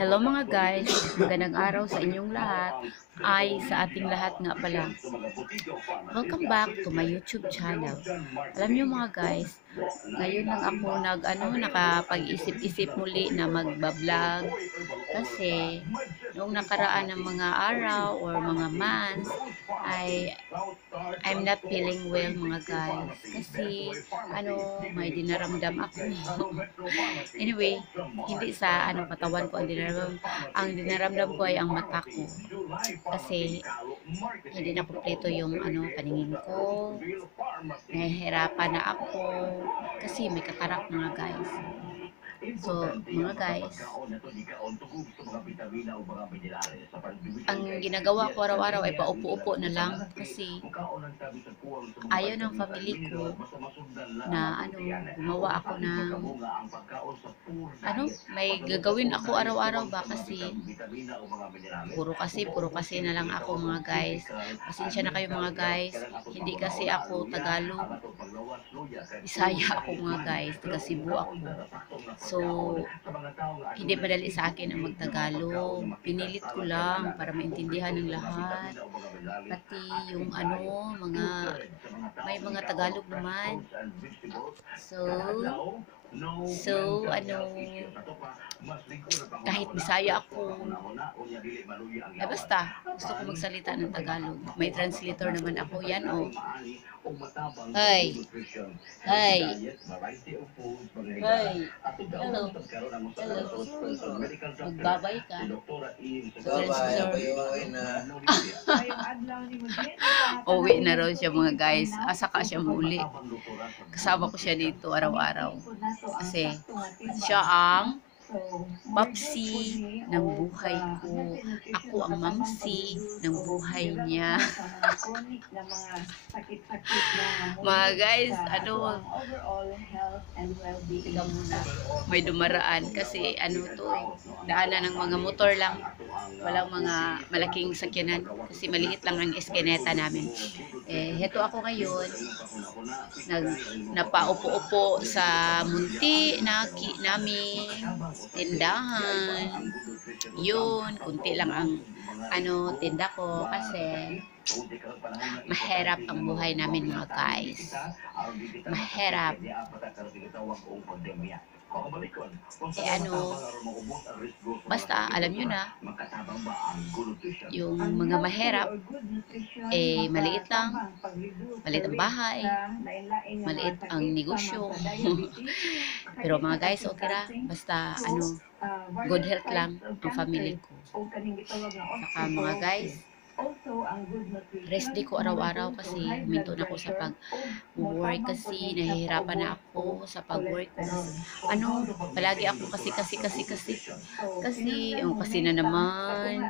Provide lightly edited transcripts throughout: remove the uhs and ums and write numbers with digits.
Hello mga guys, magandang araw sa inyong lahat. Ay, sa ating lahat nga pala. Welcome back to my YouTube channel. Alam niyo mga guys, ngayon lang ako nakapag-isip-isip muli na magbablog kasi noong nakaraan ng mga araw or mga months ay I'm not feeling well mga guys kasi may dinaramdam ako. Anyway, hindi sa katawan ko ang dinaramdam ko ay ang mata ko kasi hindi na kumpleto yung paningin ko. Nahihirapan na ako kasi may katarak mga guys. So, mga guys, ang ginagawa ko araw-araw ay paupo-upo na lang kasi ayaw ng family ko na gumawa ako ng may gagawin ako araw-araw ba kasi puro kasi na lang ako mga guys. Pasensya na kayo mga guys, hindi kasi ako Tagalog, Bisaya ako mga guys, taga Cebu ako. So, hindi madali sa akin ang magtagalog. Pinilit ko lang para maintindihan ng lahat. Pati yung may mga Tagalog naman. So, kahit Bisaya ako, basta, gusto ko magsalita ng Tagalog. May translator naman ako, yan oh. Hey. Hello. Magbabay ka. Uwi na raw siya mga guys. Saka siya muli. Kasama ko siya dito araw-araw. Kasi siya ang papsi ng buhay ko. Ako ang mamsi ng buhay niya. Mga guys, tika muna. May dumaraan kasi daanan ng mga motor lang. Walang mga malaking sakyanan kasi maliit lang ang eskineta namin. Heto ako ngayon napaupo-upo sa munti namin tindahan. Yun, kunti lang ang tinda ko kasi mahirap ang buhay namin mga guys. Mahirap. Basta alam nyo na yung mga mahirap maliit lang, maliit ang bahay, maliit ang negosyo. Pero mga guys, okay ra, basta good health lang ang family ko. Saka mga guys, rest day ko araw-araw kasi huminto na ako sa pag-work kasi nahihirapan na ako sa pag-work ko. Palagi ako kasi na naman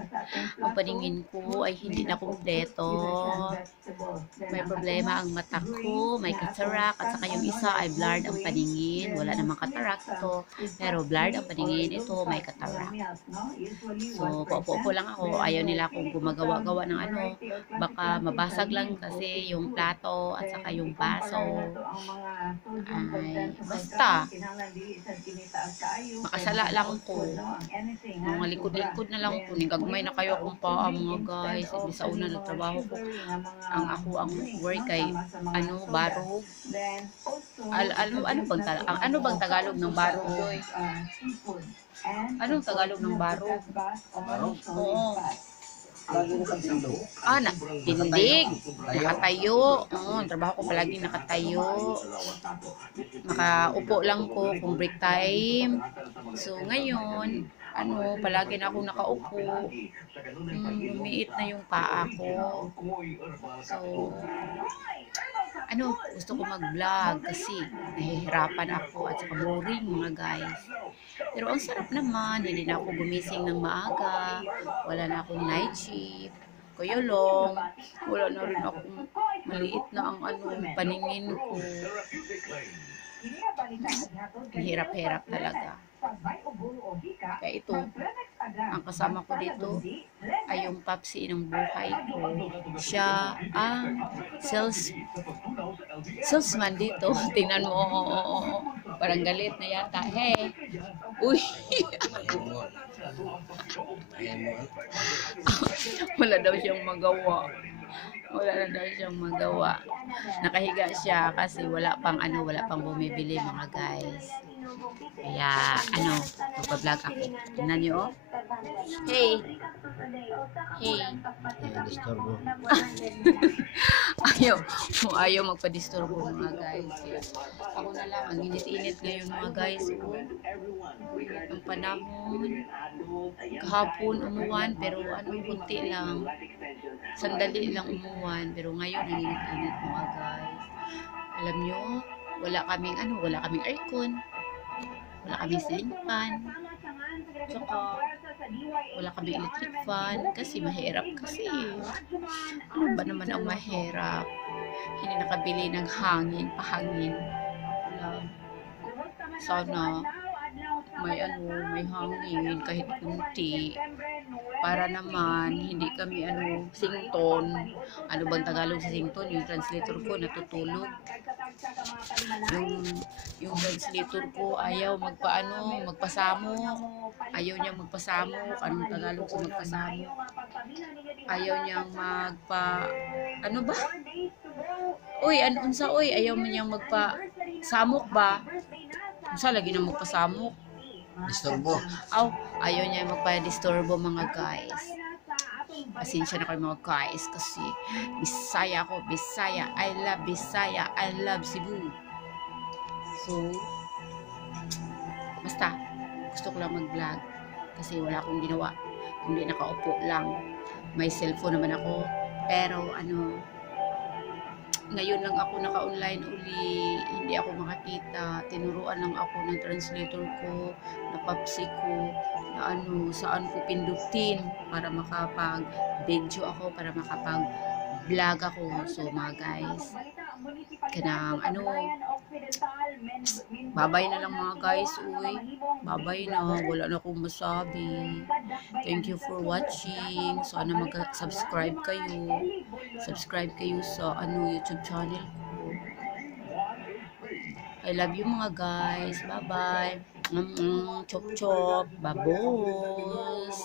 ang paningin ko ay hindi na kumpleto. May problema ang mata ko, may cataract, at saka yung isa ay blurred ang paningin. Wala namang cataract ito, pero blurred ang paningin. Ito may cataract. So, paupo lang ako. Ayaw nila akong gumagawa ng baka mabasag lang kasi yung plato at saka yung baso. Ay, basta makasala lang ko. Mga likod-likod na lang ko. Nigagmay na kayo akong paa mga guys. Hindi sa una nagtrabaho ko. Ang work ay barog. Ano bang Tagalog ng barog? Anong Tagalog ng barog? Oo. Tindig. Nakatayo. Trabaho ko palagi nakatayo. Nakaupo lang ko kung break time. So, ngayon, palagi na akong nakaupo. Lumiit na yung paa ko. So, gusto ko mag-vlog kasi nahihirapan ako at saka boring mga guys. Pero ang sarap naman, hindi na ako gumising ng maaga, wala na akong night shift, kuyulong, wala na rin akong maliit na ang paningin ko. Hirap-hirap talaga. Kaya ito, ang kasama ko dito ay yung papsi ng buhay ko. Siya ang salesman dito. Tingnan mo, parang galit na yata. Hey! Uy! Wala daw siyang magawa. Wala na daw siyang magawa. Nakahiga siya kasi wala pang bumibili mga guys. Kaya magpa-vlog ako. Tingnan niyo oh. Hey. Hey. Disturbo. Ayaw magpa-disturbo mga guys. Ako na lang, ang init-init ngayon mga guys. Ang panahon, kahapon umuwan, pero kunti lang. Sandali lang umuwan, pero ngayon ang init-init mga guys. Alam nyo, wala kaming aircon, wala kaming ceiling fan, saka wala kaming electric fan, kasi mahirap kasi. Ano ba naman ang mahirap? Hindi nakabili ng pahangin. Sana may hangin kahit kunti para naman hindi kami sington. Ano bang Tagalog sa sington? Yung translator ko natutulog. Yung translator ko ayaw magpasamok. Ayaw niyang magpasamok. Anong Tagalog sa magpasamok? Ayaw niyang ano ba? Uy, unsa uy, ayaw mo niyang magpasamok ba? Unsa lagi na magpasamok? Disturbo. Ayaw niya magpa-disturbo mga guys. Pasensya na kayo mga guys kasi Bisaya ako, Bisaya. I love Bisaya. I love Cebu. So, basta, gusto ko lang mag-vlog kasi wala akong ginawa. Kundi nakaupo lang. May cellphone naman ako. Pero ngayon lang ako naka-online uli, hindi ako makakita. Tinuruan lang ako ng translator ko, na papsi ko, na saan ko pindutin para makapag-video ako, para makapag-vlog ako. So mga guys, kanang babay na lang mga guys, uy. Babay na, wala na akong masabi. Thank you for watching. Sana mag-subscribe kayo. Subscribe kayo sa YouTube channel ko. I love you mga guys. Bye-bye. Chop chop. Babos.